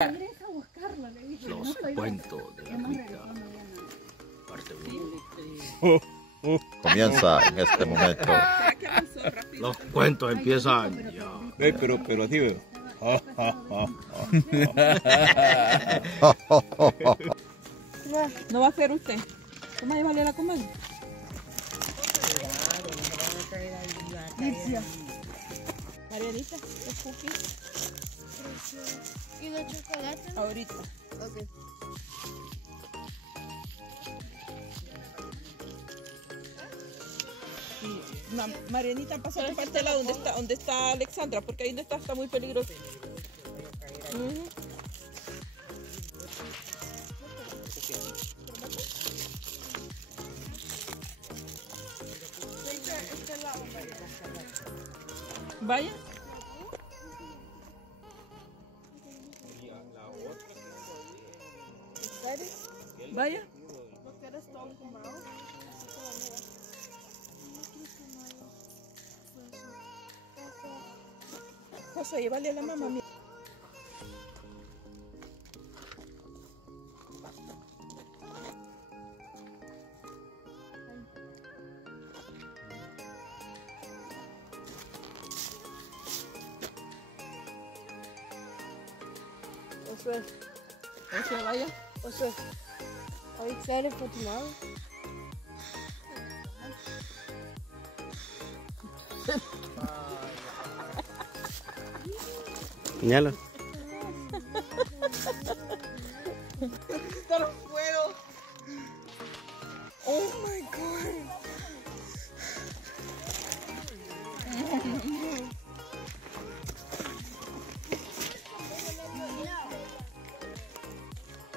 Los cuentos de la cuita, parte 1. Comienza en este momento. Los cuentos empiezan ya. Pero así veo. No va a hacer usted. ¿Cómo llevarle la comida? Marianita, los cookies. ¿Y los chocolates? Ahorita. Ok. Marianita, pasa la parte de la donde está Alexandra, porque ahí no está muy peligroso. Vaya. Vaya. José, llévale a la mamá. José, vaya. José, are you excited for tomorrow? Señala. Está el fuego. Oh my God.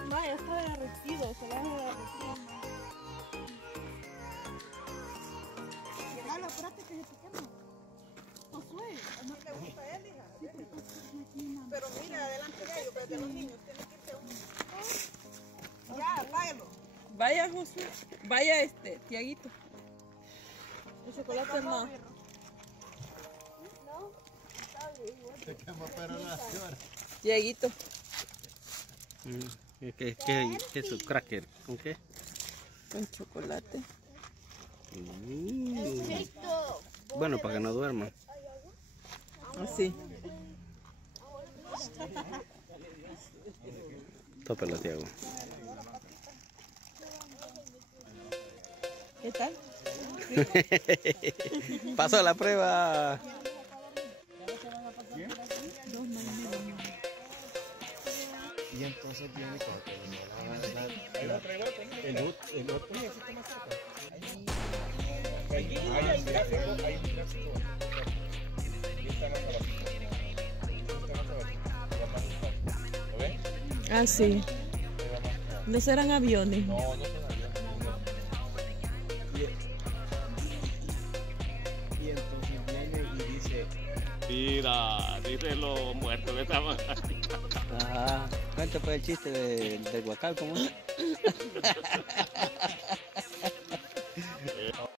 Vaya, está derretido, se va a derretir. Llévalo, espérate que se te quema. Josué, ¿no le gusta a él, hija? Pero mira, adelante de ellos, pero de los niños, tiene que irse uno. Ya, váyalo. Vaya, Josué. Vaya, Tiaguito. El chocolate no. Se quemó pero la señora. Tiaguito. ¿Qué es su cracker? ¿Con qué? Con chocolate. Bueno, para que no duerma. Así. Tópelo, Tiago. ¿Qué tal? Pasó la prueba. Y entonces viene como que el otro. Hay un gráfico. Ah, sí. No serán aviones. No son aviones. Y entonces viene y dice. Mira, dice lo muerto que estaba. Ajá. Cuenta pues el chiste del guacal, ¿cómo es?